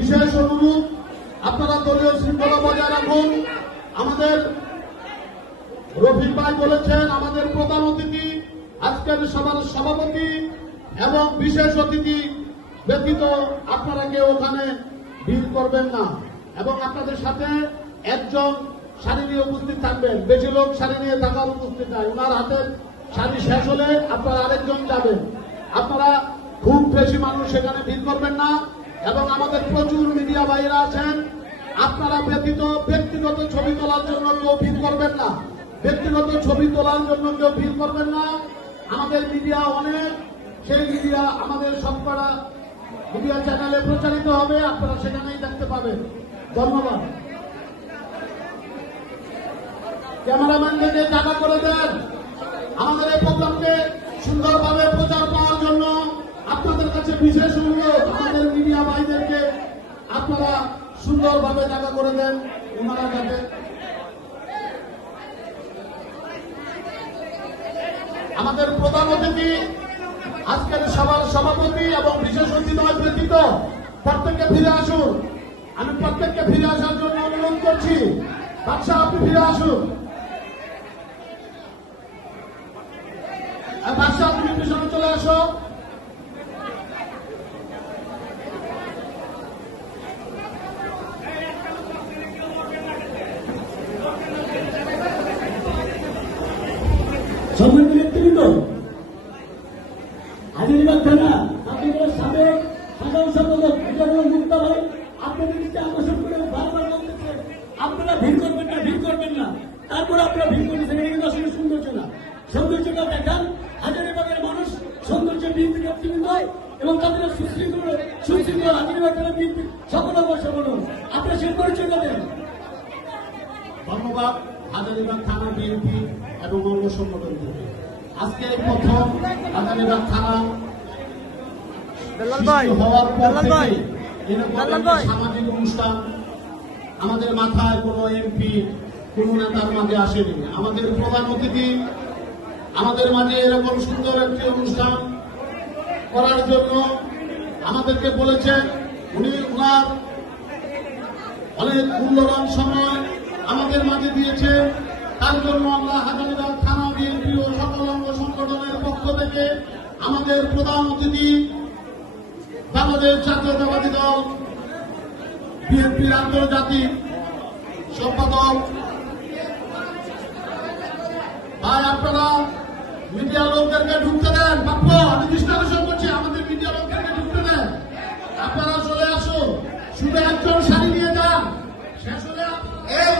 বিশেষ অনুরোধ, আপনারা দলীয় শৃঙ্খলা বজায় রাখুন। আমাদের রফিক ভাই বলেছেন, আমাদের প্রধান অতিথি আজকের সভার সভাপতি এবং বিশেষ অতিথি ব্যতীত আপনারা কেউ ওখানে ভিড় করবেন না। এবং আপনাদের সাথে একজন শাড়ি নিয়ে উপস্থিত থাকবেন। বেশি লোক শাড়ি নিয়ে থাকার উপস্থিত নাই। ওনার হাতের শাড়ি শেষ হলে আপনারা আরেকজন যাবেন। আপনারা খুব বেশি মানুষ সেখানে ভিড় করবেন না। এবং আমাদের প্রচুর মিডিয়া ভাইরা আছেন। আপনারা ব্যতীত ব্যক্তিগত ছবি তোলার জন্য কেউ ভিড় করবেন না। ব্যক্তিগত ছবি তোলার জন্য কেউ ভিড় করবেন না। আমাদের মিডিয়া অনেক। সেই মিডিয়া আমাদের সবকটা মিডিয়া চ্যানেলে প্রচারিত হবে। আপনারা সেখানেই দেখতে পাবেন। ধন্যবাদ। ক্যামেরাম্যানদেরকে টাকা করে দেন। আমাদের এই প্রোগ্রামকে সুন্দরভাবে প্রচার পাওয়ার জন্য আপনাদের কাছে বিশেষ অনুরোধ ভাইদেরকে আপনারা সুন্দরভাবে টাকা করে দেন ওনারা যাতে আমাদের প্রধান অতিথি, আজকের সভার সভাপতি এবং বিশেষ অতিথি ব্যতীত প্রত্যেককে ফিরে আসুন। আমি প্রত্যেককে ফিরে আসার জন্য অনুরোধ করছি। বাদশাহ, আপনি ফিরে আসুন। বাদশাহ, তুমি পিছনে চলে আসো। সম্মানিত নেতৃবৃন্দ হাজিরবাগ থানা আপনাদের সাবেক সাধারণ সম্পাদক মিজানুর মুক্তা ভাই, আপনাদের দিকে আকর্ষণ করে বারবার বলতেছে, আপনারা ভিড় করবেন না, ভিড় করবেন না। তারপরে আপনারা ভিড় করতেছেন এটা কিন্তু আসলে সৌন্দর্য না। সৌন্দর্যটা দেখান হাজারিবাগের মানুষ সৌন্দর্য বিএনপি নেতৃবৃন্দ এবং তাদের সুশৃঙ্খল সুশৃঙ্খল হাজারিবাগ থানা বিএনপি সকল অবশ্য বলুন। আপনারা সে পরিচয় দেবেন। ধন্যবাদ হাজারিবাগ থানা বিএনপি এবং অঙ্গ সংগঠন থেকে। আজকে এই প্রথম হাজারিবাগ থানা হওয়ার পর থেকে সামাজিক অনুষ্ঠান আমাদের মাথায় কোনো এমপি কোন নেতার মাঝে আসেনি। আমাদের প্রধান অতিথি আমাদের মাঝে এরকম সুন্দর একটি অনুষ্ঠান করার জন্য আমাদেরকে বলেছেন উনি উনার অনেক মূল্যবান সময় আমাদের মাঝে দিয়েছে তার জন্য আমরা হাজারিবাগ থানা বিএনপি ও সকল অঙ্গ সংগঠনের পক্ষ থেকে আমাদের প্রধান অতিথি, বাংলাদেশ জাতীয়তাবাদী দল, বিএনপির আন্তর্জাতিক সম্পাদক। ভাই, আপনারা মিডিয়া লোকদেরকে ঢুকতে দেন। বাপ্প, আমি দৃষ্টানুসরণ করছি, আমাদের মিডিয়া লোকদেরকে ঢুকতে দেন। আপনারা চলে আসুন। শুধু একজন শাড়ি নিয়ে যান। শেষ হলে এই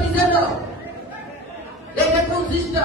Dice no, es que consiste.